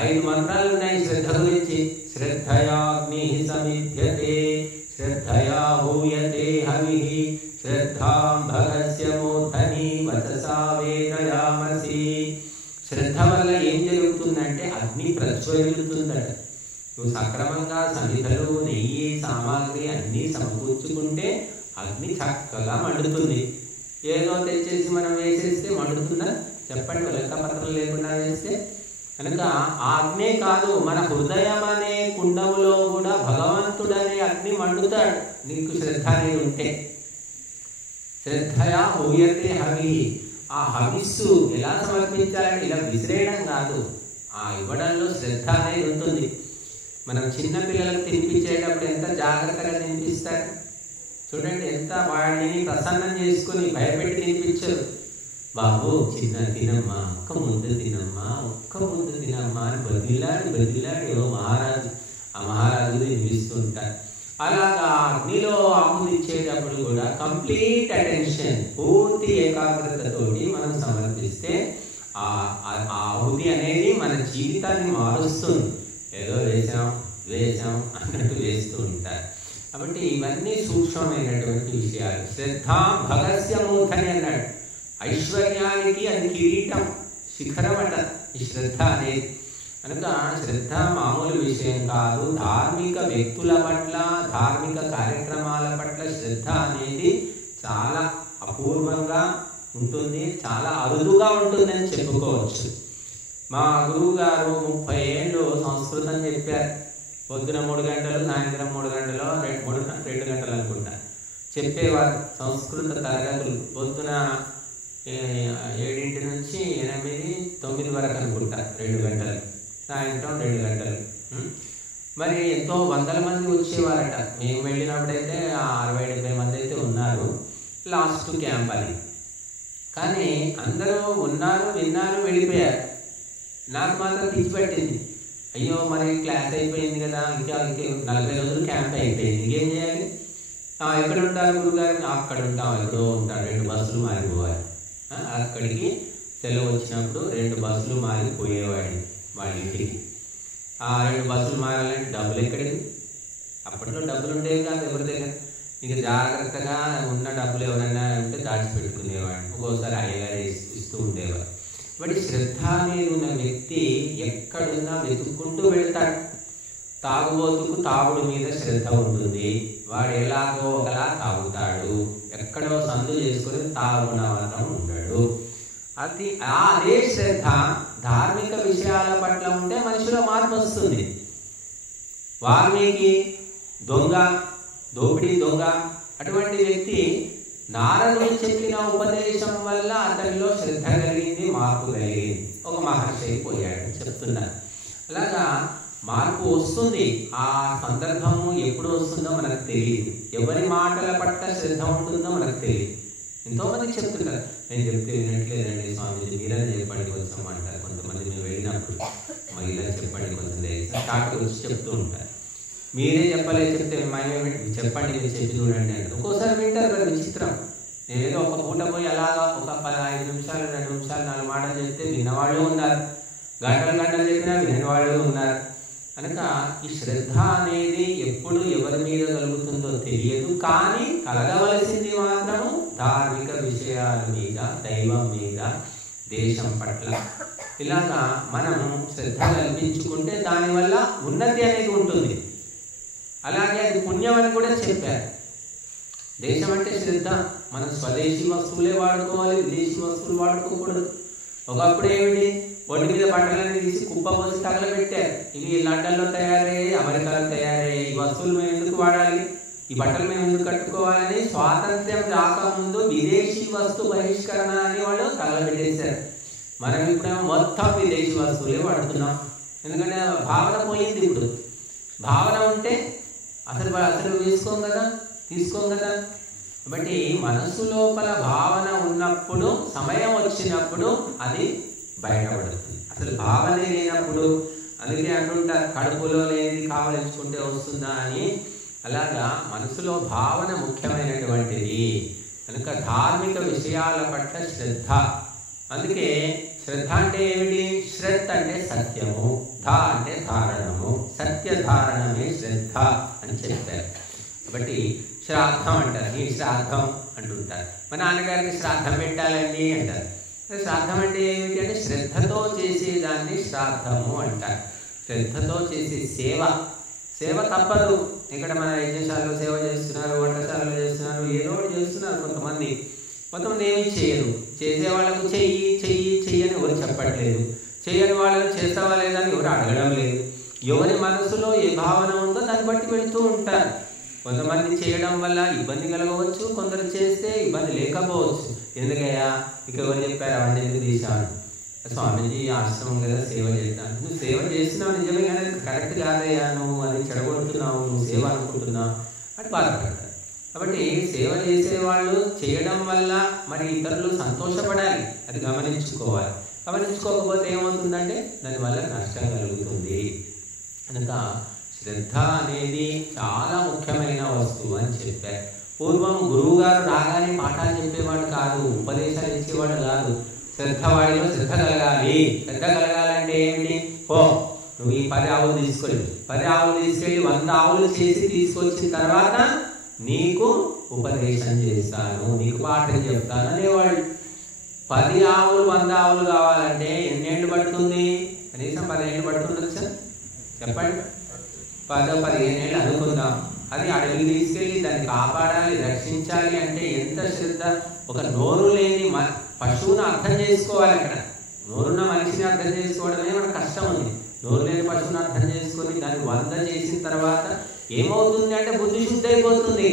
5 మంత్రాలు ఉన్నాయి శ్రద్ధ గురించి. శ్రద్ధయాగ్ని సమిధ్యతే, శ్రద్ధయా హూయతే హవిః, శ్రద్ధాం భగస్య మూర్ధని వచసా వేదయామసి. శ్రద్ధ వల్ల ఏం జరుగుతుందంటే అగ్ని ప్రజ్వలితుందట. నువ్వు సక్రమంగా సమిధలు, నెయ్యి, సామాగ్రి అన్నీ సమకూర్చుకుంటే అగ్ని చక్కగా మండుతుంది. ఏదో తెచ్చేసి మనం వేసేస్తే మండుతుందా చెప్పండి? లెక్కపత్రం లేకుండా వేస్తే. కనుక ఆ అగ్నే కాదు, మన హృదయం అనే కుండములో కూడా భగవంతుడనే అగ్ని మండుతాడు నీకు శ్రద్ధ అనేది ఉంటే. శ్రద్ధయా హూయతే హవి. ఆ హవిస్సు ఎలా సమర్పించాలని ఇలా విసిరేయడం కాదు, ఆ ఇవ్వడంలో శ్రద్ధ అనేది ఉంటుంది. మనం చిన్న పిల్లలకు తినిపించేటప్పుడు ఎంత జాగ్రత్తగా తినిపిస్తారు చూడండి. ఎంత వాడిని ప్రసన్నం చేసుకుని భయపెట్టి తినిపించరు. బాబు చిన్న తినమ్మా, ఒక్క ముద్ద తినమ్మా, ఒక్క ముద్ద తినమ్మా అని బదిలాడి ఏదో మహారాజు, ఆ మహారాజు తినిపిస్తుంటారు. అలాగా అగ్నిలో ఆహుతిచ్చేటప్పుడు కూడా కంప్లీట్ అటెన్షన్, పూర్తి ఏకాగ్రతతోటి మనం సమర్పిస్తే ఆ ఆహుతి అనేది మన జీవితాన్ని మారుస్తుంది. ఏదో వేసాం అన్నట్టు వేస్తూ ఉంటారు. కాబట్టి ఇవన్నీ సూక్ష్మమైనటువంటి విషయాలు. శ్రద్ధ భగస్య మూర్ధని అన్నాడు. ఐశ్వర్యానికి అది కిరీటం, శిఖరం అట ఈ శ్రద్ధ అనేది. కనుక శ్రద్ధ మామూలు విషయం కాదు. ధార్మిక వ్యక్తుల పట్ల, ధార్మిక కార్యక్రమాల పట్ల శ్రద్ధ అనేది చాలా అపూర్వంగా ఉంటుంది, చాలా అరుదుగా ఉంటుందని చెప్పుకోవచ్చు. మా గురువు గారు 30 ఏళ్ళు సంస్కృతం చెప్పారు. పొద్దున 3 గంటలు, సాయంత్రం 3 గంటలు, 2 గంటలు అనుకుంటా చెప్పేవారు సంస్కృత తరగతులు. పొద్దున 7 నుంచి 8, 9 వరకు అనుకుంటా 2 గంటలు, సాయంత్రం 2 గంటలు. మరి ఎంతో వందల మంది వచ్చేవారట. మేము వెళ్ళినప్పుడైతే 60-70 మంది అయితే ఉన్నారు. లాస్ట్ క్యాంప్ అని. కానీ అందరూ ఉన్నారు, విన్నారు, వెళ్ళిపోయారు. నాకు మాత్రం పిచ్చి పట్టింది. అయ్యో మరి క్లాస్ అయిపోయింది కదా, ఇంకా 40 రోజులు క్యాంప్ అయిపోయింది, ఇంకేం చేయాలి? ఎక్కడ ఉంటారు గురుగారు? అక్కడ ఉంటాం, ఎక్కడో ఉంటారు, 2 బస్సులు మారిపోవాలి. అక్కడికి సెలవు వచ్చినప్పుడు 2 బస్సులు మారిపోయేవాడిని వాళ్ళ ఇంటికి. ఆ 2 బస్సులు మారాలంటే డబ్బులు ఎక్కడికి? అప్పట్లో డబ్బులు ఉండేవి కాదు ఎవరి దగ్గర. ఇక జాగ్రత్తగా ఉన్న డబ్బులు ఎవరైనా ఉంటే దాచిపెట్టుకునేవాడిని. ఒక్కోసారి అయ్యగారు ఇస్తూ ఉండేవారు. బట్ శ్రద్ధ అనేది ఉన్న వ్యక్తి ఎక్కడున్నా వెతుక్కుంటూ వెళ్తాడు. తాగుబోతుకు తాగుడు మీద శ్రద్ధ ఉంటుంది, వాడు ఎలాగో ఒకలా తాగుతాడు, ఎక్కడో సందు చేసుకుని తాగున మాత్రం ఉండడు. అదే శ్రద్ధ ధార్మిక విషయాల పట్ల ఉంటే మనిషిలో మార్పు వస్తుంది. వాల్మీకి దొంగ, దోపిడీ దొంగ, అటువంటి వ్యక్తి నారదుడు చెప్పిన ఉపదేశం వల్ల అతనిలో శ్రద్ధ కలిగింది, మార్పు కలిగింది, ఒక మహర్షి అయిపోయాడు చెప్తున్నారు. అలాగా మార్పు వస్తుంది. ఆ సందర్భము ఎప్పుడు వస్తుందో మనకు తెలియదు. ఎవరి మాటల పట్ల శ్రద్ధ ఉంటుందో మనకు తెలియదు. ఎంతోమంది చెప్తుంటారు, నేను చెప్తే వినట్లేదండి స్వామీజీ, మీరని చెప్పండి కొంచెం అంటారు. కొంతమంది మేము వెళ్ళినప్పుడు ఇలా చెప్పండి కొంచెం స్టార్ట్ వచ్చి చెప్తూ ఉంటారు. మీరే చెప్పలేదు, చెప్తే చెప్పండి, మీరు చెప్పి చూడండి అంటారు. ఒక్కోసారి వింటారు కదా, విచిత్రం. ఏదో ఒక పూట పోయి అలాగా ఒక 5 నిమిషాలు 2 నిమిషాలు 4 మాటలు చెప్తే విన్నవాళ్ళు ఉన్నారు, గంటలు చెప్పినా వినవాళ్ళు ఉన్నారు. కనుక ఈ శ్రద్ధ అనేది ఎప్పుడు ఎవరి మీద కలుగుతుందో తెలియదు, కానీ కలగవలసింది మాత్రము ధార్మిక విషయాల మీద, దైవం మీద, దేశం పట్ల. ఇలాగా మనము శ్రద్ధ కల్పించుకుంటే దానివల్ల ఉన్నతి అనేది ఉంటుంది. అలాగే అది పుణ్యం అని కూడా చెప్పారు. దేశం అంటే శ్రద్ధ. మనం స్వదేశీ వస్తువులే వాడుకోవాలి, విదేశీ వస్తువులు వాడుకోకూడదు. ఒకప్పుడు ఏమిటి, ఒంటి మీద బట్టలన్నీ తీసి కుప్ప పోసి తగలబెట్టారు. ఇవి లండన్లో తయారయ్యాయి, అమెరికాలో తయారయ్యాయి. ఈ వస్తువులు మేము ఎందుకు వాడాలి, ఈ బట్టలు మేము ఎందుకు కట్టుకోవాలని స్వాతంత్ర్యం రాకముందు విదేశీ వస్తు బహిష్కరణ అని వాళ్ళు తగలబెట్టేశారు. మనం ఇప్పుడేమో మొత్తం విదేశీ వస్తువులే వాడుతున్నాం. ఎందుకంటే భావన పోయింది. ఇప్పుడు భావన ఉంటే అసలు తీసుకోం కదా. కాబట్టి మనసు లోపల భావన ఉన్నప్పుడు, సమయం వచ్చినప్పుడు అది బయటపడుతుంది. అసలు భావనే లేనప్పుడు, అందుకే అంటుంటారు కడుపులో లేనిది కావలించుకుంటే వస్తుందా అని. అలాగా మనసులో భావన ముఖ్యమైనటువంటిది. కనుక ధార్మిక విషయాల పట్ల శ్రద్ధ. అందుకే శ్రద్ధ అంటే ఏమిటి? శ్రద్ధ అంటే సత్యము, ధ అంటే ధారణము, సత్య ధారణమే శ్రద్ధ అని చెప్పారు. కాబట్టి శ్రాద్ధం అంటారు, ఈ శ్రాద్ధం అంటుంటారు. మా నాన్నగారికి శ్రాద్ధం పెట్టాలండి అంటారు. శ్రాద్ధం అంటే ఏమిటి అంటే శ్రద్ధతో చేసేదాన్ని శ్రాద్ధము అంటారు. శ్రద్ధతో చేసే సేవ తప్పదు. ఇక్కడ మన యజ్ఞశాలలో సేవ చేస్తున్నారు, వంటశాలలో చేస్తున్నారు, ఏదో చేస్తున్నారు. కొంతమంది ఏమీ చేయరు. చేసే వాళ్ళకు చెయ్యి అని ఎవరు చెప్పట్లేదు. చేయని వాళ్ళని చేస్తావా లేదని ఎవరు అడగడం లేదు. ఎవరి మనసులో ఏ భావన ఉందో దాన్ని బట్టి వెళుతూ ఉంటారు. కొంతమంది చేయడం వల్ల ఇబ్బంది కలగవచ్చు, కొందరు చేస్తే ఇబ్బంది లేకపోవచ్చు. ఎందుకయ్యా ఇక ఎవరు చెప్పారు అవన్నీ ఎందుకు తీశాను? స్వామీజీ ఆశ్రమం కదా సేవ చేస్తాను. నువ్వు సేవ చేస్తున్నావు నిజమే, కానీ కరెక్ట్ కాదయ్యా, నువ్వు అది చెడగొడుతున్నావు, నువ్వు సేవ అనుకుంటున్నావు అని బాధపడతారు. కాబట్టి సేవ చేసేవాళ్ళు చేయడం వల్ల మరి ఇతరులు సంతోషపడాలి, అది గమనించుకోవాలి. గమనించుకోకపోతే ఏమవుతుందంటే దానివల్ల నష్టం కలుగుతుంది. కనుక శ్రద్ధ అనేది చాలా ముఖ్యమైన వస్తువు అని చెప్పారు. పూర్వం గురువు గారు రాగానే పాఠాలు చెప్పేవాడు కాదు, ఉపదేశాలు ఇచ్చేవాడు కాదు. శ్రద్ధ వాడిలో శ్రద్ధ కలగాలి. శ్రద్ధ కలగాలంటే ఏమిటి? నువ్వు ఈ 10 ఆవులు తీసుకెళ్ళి 100 ఆవులు చేసి తీసుకొచ్చిన తర్వాత నీకు ఉపదేశం చేస్తాను, నీకు పాఠం చెప్తాను అనేవాళ్ళు. 10 ఆవులు 100 ఆవులు కావాలంటే ఎన్నేళ్ళు పడుతుంది? కనీసం 10 ఏళ్ళు పడుతుంది సార్, చెప్పండి. 10-15 ఏళ్ళు అనుకుందాం. అది అడవికి తీసుకెళ్ళి దాన్ని కాపాడాలి, రక్షించాలి అంటే ఎంత శ్రద్ధ. ఒక నోరు లేని పశువును అర్థం చేసుకోవాలి. అక్కడ నోరున్న మనిషిని అర్థం చేసుకోవడమే మనకు కష్టం ఉంది. నోరు లేని పశువును అర్థం చేసుకొని దాన్ని 100 చేసిన తర్వాత ఏమవుతుంది అంటే బుద్ధి శుద్ధి అయిపోతుంది.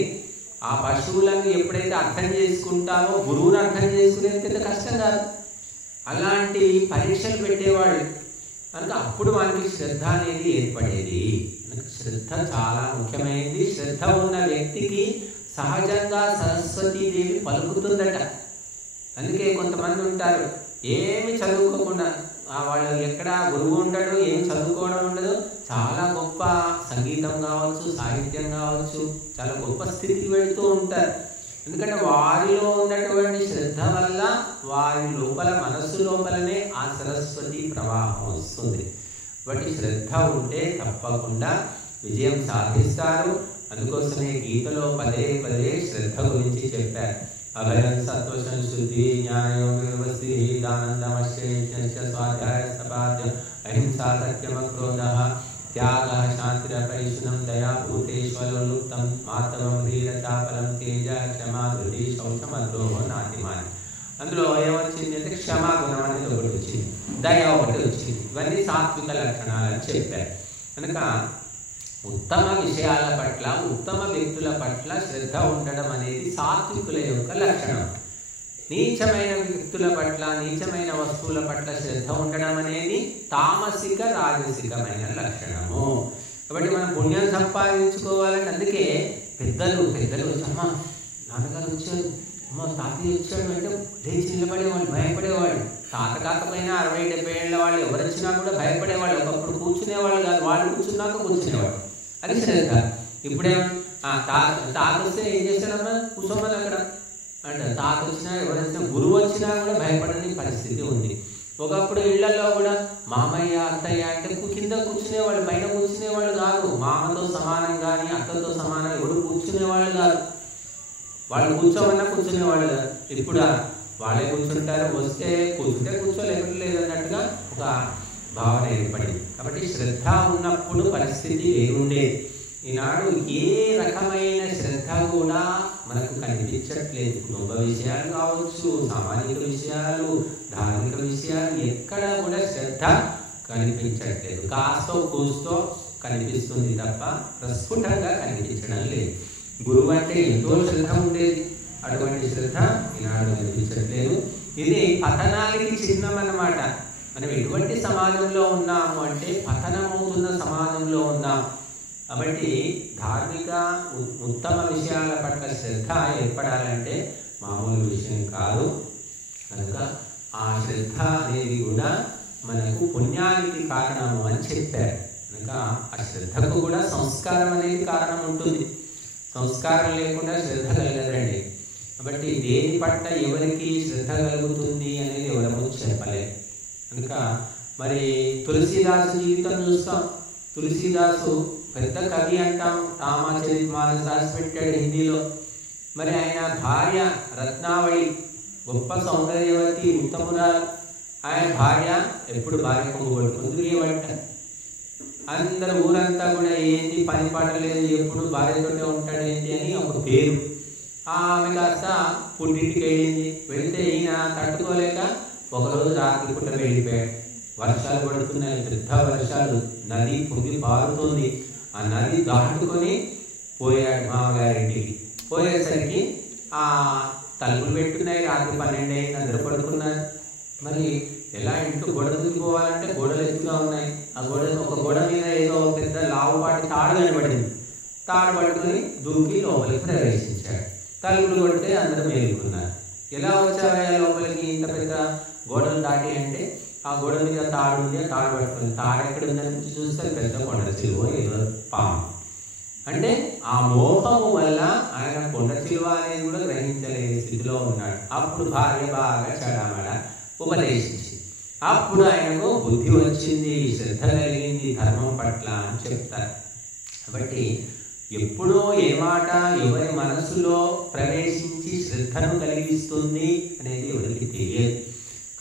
ఆ పశువులను ఎప్పుడైతే అర్థం చేసుకుంటామో గురువుని అర్థం చేసుకునేది పెద్ద కష్టం కాదు. అలాంటి పరీక్షలు పెట్టేవాళ్ళు. కనుక అప్పుడు మనకి శ్రద్ధ అనేది ఏర్పడేది. శ్రద్ధ చాలా ముఖ్యమైనది. శ్రద్ధ ఉన్న వ్యక్తికి సహజంగా సరస్వతీదేవి పలుకుతుందట. అందుకే కొంతమంది ఉంటారు ఏమి చదువుకోకుండా, వాళ్ళు ఎక్కడ గురువు ఉండడు, ఏమి చదువుకోవడం ఉండదు, చాలా గొప్ప సంగీతం కావచ్చు, సాహిత్యం కావచ్చు, చాలా గొప్ప స్థితికి వెళుతూ ఉంటారు. ఎందుకంటే వారిలో ఉన్నటువంటి శ్రద్ధ వల్ల వారి లోపల, మనస్సు లోపలనే ఆ సరస్వతి ప్రవాహం వస్తుంది. కాబట్టి శ్రద్ధ ఉంటే తప్పకుండా విజయం సాధిస్తారు. అందుకోసమే గీతలో పదే పదే శ్రద్ధ గురించి చెప్పారు. అభయం సత్వసం శుద్ధి జ్ఞానయోగ వ్యవస్థి దానందమశ్చ స్వాధ్యాయ సపాద్యం అహింసా సత్యమక్రోధ త్యాగ శాంతిరపరిశునం దయా భూతేశ్వరుక్తం మాతవం ధీరచాపలం తేజ క్షమా ధృతి శౌచమద్రోహో నాతిమాని. అందులో ఏమొచ్చింది అంటే క్షమాగుణం అనేది ఒకటి వచ్చింది, దయ ఒకటి వచ్చింది. ఇవన్నీ సాత్విక లక్షణాలని చెప్పారు. కనుక ఉత్తమ విషయాల పట్ల, ఉత్తమ వ్యక్తుల పట్ల శ్రద్ధ ఉండడం అనేది సాత్వికుల యొక్క లక్షణం. నీచమైన వ్యక్తుల పట్ల, నీచమైన వస్తువుల పట్ల శ్రద్ధ ఉండడం అనేది తామసిక రాజసికమైన లక్షణము. కాబట్టి మనం పుణ్యం సంపాదించుకోవాలంటే అందుకే పెద్దలు అమ్మ నాన్నగారు వచ్చారు, అమ్మ తాతయ్య వచ్చాడు అంటే లేచి నిలబడేవాళ్ళు, భయపడేవాళ్ళు. తాత కాకపోయినా 60-70 ఏళ్ళ వాళ్ళు ఎవరు వచ్చినా కూడా భయపడేవాళ్ళు. ఒకప్పుడు కూర్చునేవాళ్ళు కాదు, వాళ్ళు కూర్చున్నాక కూర్చునేవాళ్ళు. అది శ్రద్ధ. ఇప్పుడేమో తాత వస్తే ఏం చేస్తాడమ్మా, కూర్చోమని అక్కడ అంటే తాత వచ్చినా, ఎవరు వచ్చినా, గురువు వచ్చినా కూడా భయపడని పరిస్థితి ఉంది. ఒకప్పుడు ఇళ్లలో కూడా మామయ్య అత్తయ్య అంటే కింద కూర్చునేవాళ్ళు, పైన కూర్చునేవాళ్ళు కాదు. మామతో సమానం కానీ అత్తతో సమానం ఎవరు కూర్చునేవాళ్ళు కాదు. వాళ్ళు కూర్చోమన్నా కూర్చునేవాళ్ళు కాదు. ఇప్పుడు వాళ్ళే కూర్చుంటారు, వస్తే కూర్చుంటే కూర్చోలేకపోలేదు అన్నట్టుగా ఒక భావన ఏర్పడింది. కాబట్టి శ్రద్ధ ఉన్నప్పుడు పరిస్థితి వేరుండేది. ఈనాడు ఏ రకమైన శ్రద్ధ కూడా మనకు కనిపించట్లేదు. కుటుంబ విషయాలు కావచ్చు, సామాజిక విషయాలు, ధార్మిక విషయాలు, ఎక్కడ కూడా శ్రద్ధ కనిపించట్లేదు. కాస్తో కూస్తో కనిపిస్తుంది తప్ప ప్రస్ఫుటంగా కనిపించడం లేదు. గురువు అంటే ఎంతో శ్రద్ధ ఉండేది, అటువంటి శ్రద్ధ ఈనాడు కనిపించట్లేదు. ఇది పతనానికి చిహ్నం అన్నమాట. మనం ఎటువంటి సమాజంలో ఉన్నాము అంటే పతనమవుతున్న సమాజంలో ఉన్నాం. కాబట్టి ధార్మిక ఉత్తమ విషయాల పట్ల శ్రద్ధ ఏర్పడాలంటే మామూలు విషయం కాదు. కనుక ఆ శ్రద్ధ అనేది కూడా మనకు పుణ్యానికి కారణము అని చెప్పారు. కనుక ఆ శ్రద్ధకు కూడా సంస్కారం అనేది కారణం ఉంటుంది. సంస్కారం లేకుండా శ్రద్ధ కలగదండి. కాబట్టి దేని పట్ల ఎవరికి శ్రద్ధ కలుగుతుంది అనేది ఎవరము చెప్పలేదు. కనుక మరి తులసీదాసు జీవితం చూస్తాం. తులసీదాసు పెద్ద కవి అంటాం, రామచరితమానస్ రాసి పెట్టాడు హిందీలో. మరి ఆయన భార్య రత్నావళి గొప్ప సౌందర్యవతి, ఉత్తమురాలు. ఆయన భార్య ఎప్పుడు భార్య కొంగు పడుకుంది వంట. అందరు ఊరంతా కూడా ఏంటి పని పాటలేదు, ఎప్పుడు భార్యతోనే ఉంటాడు ఏంటి అని ఒక పేరు. ఆమె కాస్త పుట్టింటికి వెళ్ళింది. వెళితే ఈయన తట్టుకోలేక ఒకరోజు రాత్రి పూట వెళ్ళిపోయాడు. వర్షాలు పడుతున్నాయి, పెద్ద వర్షాలు, నది పొంగి పారుతోంది. ఆ నది దాటుకొని పోయాడు మామగారింటికి. పోయేసరికి ఆ తలుపులు పెట్టున్నాయి, రాత్రి 12 అయింది, అందరూ పడుకున్నారు. మరి ఎలా ఇంట్లో గోడ దూకిపోవాలంటే గోడలు ఎత్తుగా ఉన్నాయి. ఆ ఒక గోడ మీద ఏదో పెద్ద లావుపాటి తాడు కనబడింది. తాడు పట్టుకుని దూకి లోపలికి ప్రవేశించాడు. తలుపులు కొడితే అందరూ మేలుకున్నారు. ఎలా వచ్చావా లోపలికి ఇంత పెద్ద గోడలు దాటి అంటే ఆ గోడ మీద తాడు ఉంది, తాడు పట్టుకుని తాడు ఎక్కడ ఉందని చూస్తే పెద్ద కొండ చిలువ ఏదో పాము. అంటే ఆ మోహము వల్ల ఆయన కొండ చిలువ అనేది కూడా గ్రహించలేని స్థితిలో ఉన్నాడు. అప్పుడు భార్య బాగా చెడామడ ఉపదేశించింది. అప్పుడు ఆయనకు బుద్ధి వచ్చింది, శ్రద్ధ కలిగింది ధర్మం పట్ల అని చెప్తారు. కాబట్టి ఎప్పుడో ఏ మాట ఎవరి మనసులో ప్రవేశించి శ్రద్ధను కలిగిస్తుంది అనేది ఎవరికి తెలియదు.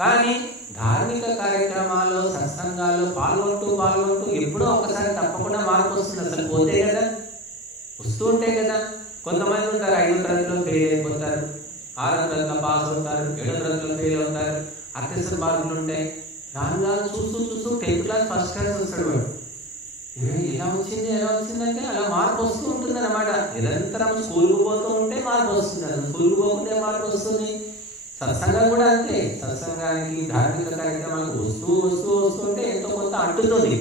కానీ ధార్మిక కార్యక్రమాల్లో, సత్సంగాల్లో పాల్గొంటూ ఎప్పుడో ఒకసారి తప్పకుండా మార్పు వస్తుంది. అసలు పోతే కదా, వస్తూ ఉంటే కదా. కొంతమంది ఉంటారు 5వ తరగతిలో ఫెయిల్ అయిపోతారు, 6వ తరగతిలో పాస్ అవుతారు, 7వ తరగతిలో ఫెయిల్ అవుతారు, అత్యవసర మార్కులు ఉంటాయి. రాను చూస్తూ 10th క్లాస్ ఫస్ట్ క్లాస్ వస్తాడు వాడు. ఎలా వచ్చిందంటే అలా మార్పు వస్తూ ఉంటుంది అన్నమాట. నిరంతరం స్కూల్కి పోతూ ఉంటే మార్పు వస్తుంది, అది స్కూల్కి పోతుంటే మార్పు వస్తుంది. సత్సంగం కూడా అంతే. సత్సంగానికి, ధార్మిక కార్యక్రమాలకు వస్తూ ఉంటే ఎంతో కొంత అంటుతుంది.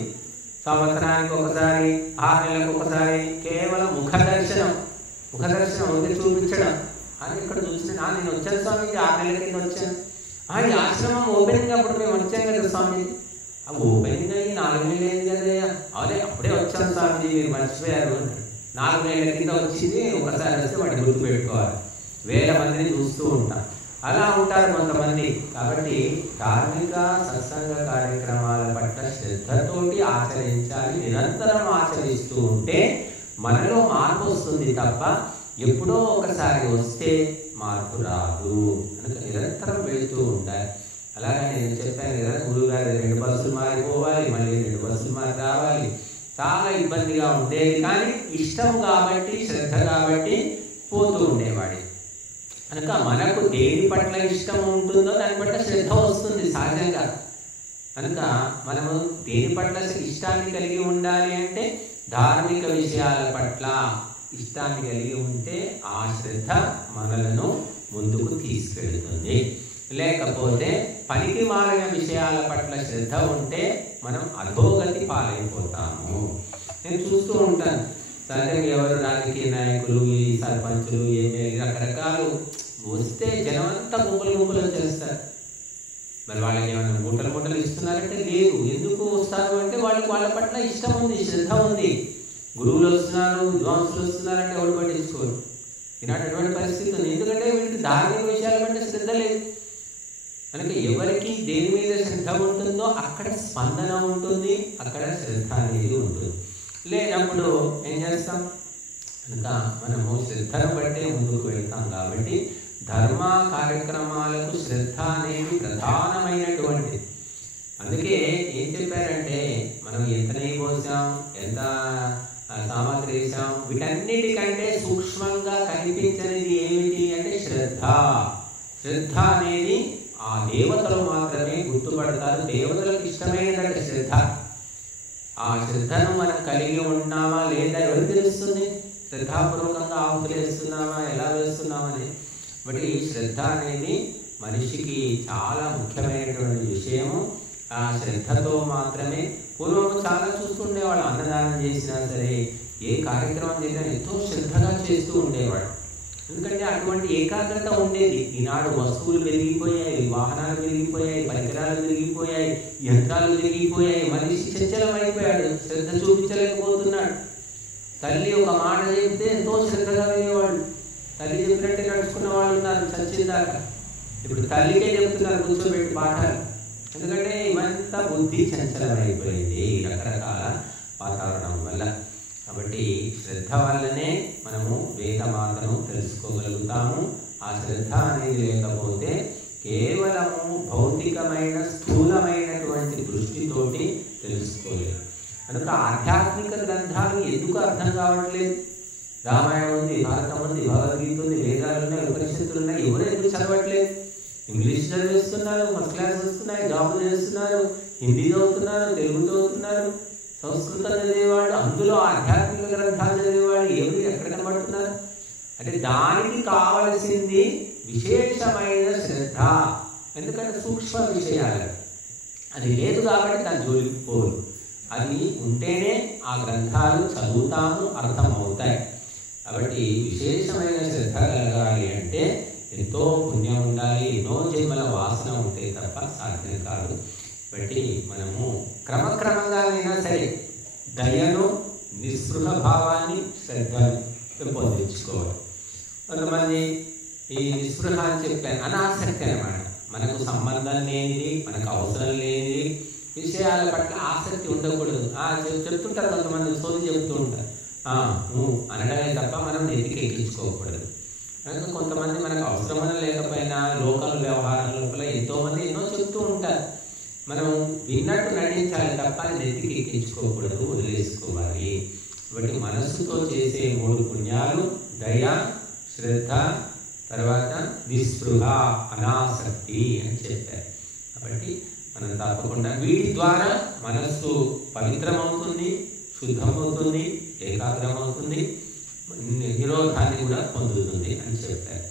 సంవత్సరానికి ఒకసారి, 6 నెలలకు ఒకసారి కేవలం ముఖ దర్శనం ఒకటి చూపించడం అని ఇక్కడ చూసిన. నేను వచ్చాను స్వామి, 6 నెలల కింద వచ్చాను. ఈ ఆశ్రమం ఓపెనింగ్ అప్పుడు మేము వచ్చాం కదా స్వామి. ఆ ఓపెనింగ్ అయ్యి 4 నెలలు అయింది కదా, అదే అప్పుడే మర్చిపోయారు అన్నాడు. 4 ఏళ్ల కింద వచ్చింది, ఒకసారి వస్తే వాడిని గుర్తుపెట్టుకోవాలి. వేల మందిని చూస్తూ ఉంటాం, అలా ఉంటారు కొంతమంది. కాబట్టి ధార్మిక సత్సంగ కార్యక్రమాల పట్ల శ్రద్ధతోటి ఆచరించాలి. నిరంతరం ఆచరిస్తూ ఉంటే మనలో మార్పు వస్తుంది తప్ప ఎప్పుడో ఒకసారి వస్తే మార్పు రాదు. కనుక నిరంతరం వెళుతూ ఉండాలి. అలాగే నేను చెప్పాను కదా, గురువు గారు 2 బస్సులు మారిపోవాలి, మళ్ళీ 2 బస్సులు మారి రావాలి, చాలా ఇబ్బందిగా ఉండేది. కానీ ఇష్టం కాబట్టి, శ్రద్ధ కాబట్టి పోతూ ఉండేవాడి. కనుక మనకు దేని పట్ల ఇష్టం ఉంటుందో దాని పట్ల శ్రద్ధ వస్తుంది సహజంగా. కనుక మనము దేని పట్ల ఇష్టాన్ని కలిగి ఉండాలి అంటే ధార్మిక విషయాల పట్ల ఇష్టాన్ని కలిగి ఉంటే ఆ శ్రద్ధ మనలను ముందుకు తీసుకెళ్తుంది. లేకపోతే పనికి మాలిన విషయాల పట్ల శ్రద్ధ ఉంటే మనం అధోగతి పాలైపోతాము. నేను చూస్తూ ఉంటాను, సహజంగా ఎవరు రాజకీయ నాయకులు, ఈ సర్పంచులు, ఎమ్మెల్యే రకరకాలు వస్తే జనం అంతా గుంపులు వచ్చేస్తారు. మరి వాళ్ళకి ఏమైనా మూటలు ఇస్తున్నారంటే లేదు. ఎందుకు వస్తారు అంటే వాళ్ళకి వాళ్ళ పట్ల ఇష్టం ఉంది, శ్రద్ధ ఉంది. గురువులు వస్తున్నారు, విద్వాంసులు వస్తున్నారంటే ఎవరు పట్టించుకోరు. ఈనాటి అటువంటి పరిస్థితి ఉంది. ఎందుకంటే వీళ్ళకి ధార్మిక విషయాల పట్ల శ్రద్ధ లేదు. కనుక ఎవరికి దేని మీద శ్రద్ధ ఉంటుందో అక్కడ స్పందన ఉంటుంది, అక్కడ శ్రద్ధ అనేది ఉంటుంది. లేనప్పుడు ఏం చేస్తాం? కనుక మనము శ్రద్ధను బట్టే ముందుకు వెళ్తాం. కాబట్టి ధర్మ కార్యక్రమాలకు శ్రద్ధ అనేది ప్రధానమైనటువంటిది. అందుకే ఏం చెప్పారంటే మనం ఎంత నెయ్యి పోసాం, ఎంత సామాగ్రి వేసాం, వీటన్నిటికంటే సూక్ష్మంగా కనిపించనిది ఏమిటి అంటే శ్రద్ధ. శ్రద్ధ అనేది ఆ దేవతలు మాత్రమే గుర్తుపడతారు. దేవతలకు ఇష్టమైనదంటే శ్రద్ధ. ఆ శ్రద్ధను మనం కలిగి ఉన్నామా లేదా ఎవరికి తెలుస్తుంది? శ్రద్ధాపూర్వకంగా ఆహుతులు వేస్తున్నామా, ఎలా వేస్తున్నామని. బట్ ఈ శ్రద్ధ అనేది మనిషికి చాలా ముఖ్యమైనటువంటి విషయము. ఆ శ్రద్ధతో మాత్రమే పూర్వం చాలా చూస్తుండేవాడు. అన్నదానం చేసినా సరే, ఏ కార్యక్రమం చేసినా ఎంతో శ్రద్ధగా చేస్తూ ఉండేవాడు. ఎందుకంటే అటువంటి ఏకాగ్రత ఉండేది. ఈనాడు వస్తువులు పెరిగిపోయాయి, వాహనాలు పెరిగిపోయాయి, పరికరాలు పెరిగిపోయాయి, యంత్రాలు పెరిగిపోయాయి. మనిషి చంచలమైపోయాడు, శ్రద్ధ చూపించలేకపోతున్నాడు. తల్లి ఒక మాట చెప్తే ఎంతో శ్రద్ధగా వినేవాడు. తల్లి చెప్పినట్టే నడుచుకున్న వాళ్ళు ఉన్నారు చచ్చిందాకా. ఇప్పుడు తల్లికే చెప్తున్నారు కూర్చోబెట్టి పాఠాలు. ఎందుకంటే ఇవంతా బుద్ధి చంచలమైపోయింది రకరకాల వాతావరణం వల్ల. కాబట్టి శ్రద్ధ వల్లనే మనము వేదమాతను తెలుసుకోగలుగుతాము. ఆ శ్రద్ధ అనేది లేకపోతే కేవలము భౌతికమైన స్థూలమైనటువంటి దృష్టితోటి తెలుసుకోలేదు. కనుక ఆధ్యాత్మిక గ్రంథాలు ఎందుకు అర్థం కావట్లేదు? రామాయణం ఉంది, భారతం ఉంది, భగవద్గీత ఉంది, వేదాలు ఉన్నాయి, ఉపనిషత్తులు ఉన్నాయి. ఎవరు ఎందుకు చదవట్లేదు? ఇంగ్లీష్ చదివేస్తున్నారు, ఫస్ట్ క్లాస్ వస్తున్నాయి, జాబులు చేస్తున్నారు, హిందీ చదువుతున్నారు, తెలుగు చదువుతున్నారు, సంస్కృతం చదివేవాడు, అందులో ఆధ్యాత్మిక గ్రంథాలు చదివేవాడు ఎవరు ఎక్కడ కనబడుతున్నారు? అంటే దానికి కావలసింది విశేషమైన శ్రద్ధ. ఎందుకంటే సూక్ష్మ విషయాలు అది లేదు కాబట్టి దాని జోలికి పోరు. అది ఉంటేనే ఆ గ్రంథాలు చదువుతాము, అర్థమవుతాయి. కాబట్టి విశేషమైన శ్రద్ధ కలగాలి అంటే ఎంతో పుణ్యం ఉండాలి, ఎన్నో జన్మల వాసన ఉంటే తప్ప సాధ్యం కాదు. కాబట్టి మనము క్రమక్రమంగానైనా సరే దయను, నిస్పృహ భావాన్ని, శ్రద్ధను పెంపొందించుకోవాలి. కొంతమంది ఈ నిస్పృహ అని చెప్పాను, అనాసక్తి అన్నమాట. మనకు సంబంధం లేనిది, మనకు అవసరం లేనిది విషయాల పట్ల ఆసక్తి ఉండకూడదు. చెప్తుంటారు కొంతమంది, సోది చెప్తూ ఉంటారు, అనడమే తప్ప మనం నెత్తికి ఎక్కించుకోకూడదు. కనుక కొంతమంది మనకు అవసరమైన లేకపోయినా లోకల్ వ్యవహారం లోపల ఎంతోమంది ఎన్నో చెప్తూ ఉంటారు. మనం విన్నట్టు నటించాలి తప్ప నెత్తికి ఎక్కించుకోకూడదు, వదిలేసుకోవాలి. కాబట్టి మనస్సుతో చేసే 3 పుణ్యాలు దయ, శ్రద్ధ, తర్వాత నిస్పృహ, అనాసక్తి అని చెప్పారు. కాబట్టి మనం తప్పకుండా వీటి ద్వారా మనస్సు పవిత్రమవుతుంది, శుద్ధమవుతుంది, ఏకాగ్రమవుతుంది, నిరోధాన్ని కూడా పొందుతుంది అని చెప్పారు.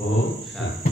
ఓం శాంతి.